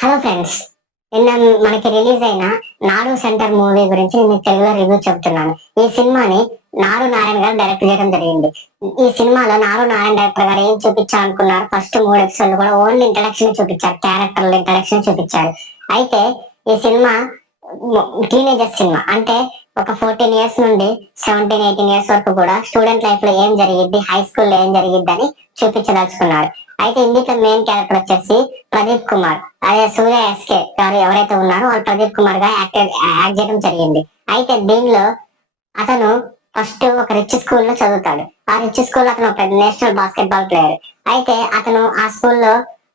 Hello friends, నిన్న మనకి release అయిన నాడు సెంటర్ మూవీ గురించి నేను తెలుగులో రివ్యూ చెబుతున్నాను. ఈ సినిమాని నాడు నారాయణ గారు డైరెక్ట్ చేయడం జరిగింది. ఈ సినిమాలో నాడు నారాయణ డైరెక్టర్ గారు ఏం చూపించాలనుకున్నారు, ఫస్ట్ 3 ఎపిసోడ్లు కూడా ఓన్లీ ఇంట్రడక్షన్ చూపించారు, క్యారెక్టర్ల ఇంట్రడక్షన్ చూపించారు. అయితే ఈ సినిమా టీనేజర్ సినిమా, అంటే ఒక 14 ఇయర్స్ నుండి 17-18 ఇయర్స్ వరకు కూడా స్టూడెంట్ లైఫ్ లో ఏం జరిగిద్ది, హై స్కూల్లో ఏం జరిగిద్ది అని చూపించదలుచుకున్నారు. అయితే ఇందులో మెయిన్ క్యారెక్టర్ వచ్చేసి ప్రదీప్ కుమార్, అదే సూర్య ఎస్కే గారు ఎవరైతే ఉన్నారో వాళ్ళు ప్రదీప్ కుమార్ గా యాక్ట్ చేయడం జరిగింది. అయితే దీనిలో అతను ఫస్ట్ ఒక రిచ్ స్కూల్లో చదువుతాడు. ఆ రిచ్ స్కూల్లో అతను ఒక నేషనల్ బాస్కెట్ బాల్ ప్లేయర్. అయితే అతను ఆ స్కూల్లో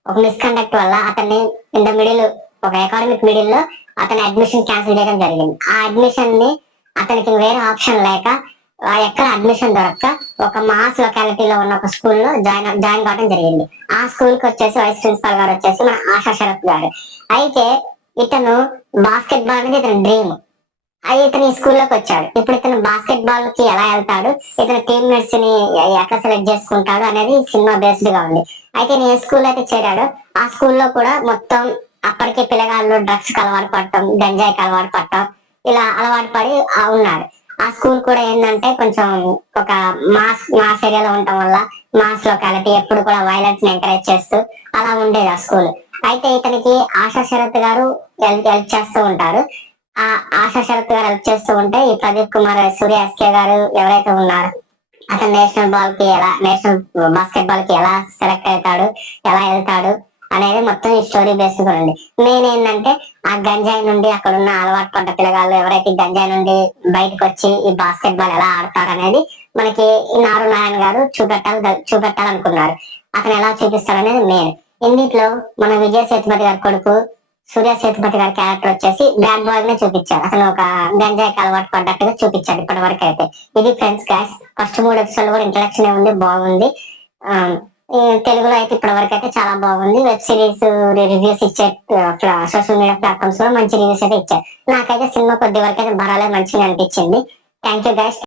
ఒక మిస్కండక్ట్ వల్ల అతన్ని ఇన్ ద మిడిల్, ఒక అకాడమిక్ మిడిల్ లో అతని అడ్మిషన్ క్యాన్సిల్ చేయడం జరిగింది. ఆ అడ్మిషన్ ని అతనికి వేరే ఆప్షన్ లేక ఎక్కడ అడ్మిషన్ దొరక్క ఒక మాస్ లొకాలిటీలో ఉన్న ఒక స్కూల్లో జాయిన్ కావడం జరిగింది. ఆ స్కూల్ కి వచ్చేసి వైస్ ప్రిన్సిపల్ గారు వచ్చేసి మన ఆశా శరత్ గారు. అయితే ఇతను బాస్కెట్ బాల్ అనేది ఇతని డ్రీమ్. అది ఇతను ఈ స్కూల్లోకి వచ్చాడు. ఇప్పుడు ఇతను బాస్కెట్ బాల్ కి ఎలా వెళ్తాడు, ఇతను టీమ్మేట్స్ ని ఎట్లా సెలెక్ట్ చేసుకుంటాడు అనేది సినిమా బేస్డ్ గా ఉంది. అయితే నేను ఏ స్కూల్ అయితే చేరాడో ఆ స్కూల్లో కూడా మొత్తం అప్పటికే పిల్లగాళ్ళు డ్రగ్స్ కి అలవాటు పడటం, గంజాయికి అలవాటు పడటం, ఇలా అలవాటు పడి ఉన్నారు. ఆ స్కూల్ కూడా ఏంటంటే కొంచెం ఒక మాస్ ఏరియాలో ఉండటం వల్ల మాస్ లొకాలిటీ, ఎప్పుడు కూడా వైలెన్స్ ని ఎంకరేజ్ చేస్తూ అలా ఉండేది ఆ స్కూల్. అయితే ఇతనికి ఆశా శరత్ గారు హెల్ప్ చేస్తూ ఉంటారు. ఆ ఆశా శరత్ గారు హెల్ప్ చేస్తూ ఉంటే ఈ ప్రదీప్ కుమార్, సూర్య ఎస్కే గారు ఎవరైతే ఉన్నారో అతను నేషనల్ బాస్కెట్ బాల్ కి ఎలా సెలెక్ట్ అవుతాడు, ఎలా వెళ్తాడు అనేది మొత్తం ఈ స్టోరీ బేస్డ్ గా ఉంది. మెయిన్ ఏంటంటే ఆ గంజాయి నుండి, అక్కడ ఉన్న అలవాటు పడ్డ పిల్లగాళ్ళు ఎవరైతే గంజాయి నుండి బయటకు వచ్చి ఈ బాస్కెట్ బాల్ ఎలా ఆడతారు అనేది మనకి నారు నారాయణ గారు చూపెట్టాలనుకున్నారు. అతను ఎలా చూపిస్తాడు అనేది మెయిన్. ఇందులో మన విజయ్ సేతుపతి గారి కొడుకు సూర్య సేతుపతి గారి క్యారెక్టర్ వచ్చేసి బ్యాడ్ బాయ్ నే చూపించారు. అతను ఒక గంజాయికి అలవాటు పడ్డట్టుగా చూపించాడు ఇప్పటి వరకు అయితే. ఇది ఫ్రెండ్స్ గాయ్స్, ఫస్ట్ 3 ఎపిసోడ్ కూడా ఇంట్రడక్షన్ ఉంది, బాగుంది. తెలుగులో అయితే ఇప్పటి వరకు అయితే చాలా బాగుంది. వెబ్ సిరీస్ రివ్యూస్ ఇచ్చే సోషల్ మీడియా ప్లాట్ఫామ్స్ లో మంచి రివ్యూస్ అయితే ఇచ్చారు. నాకైతే సినిమా కొద్ది వరకు అయితే బరాలే మంచిగా అనిపించింది. Thank you guys.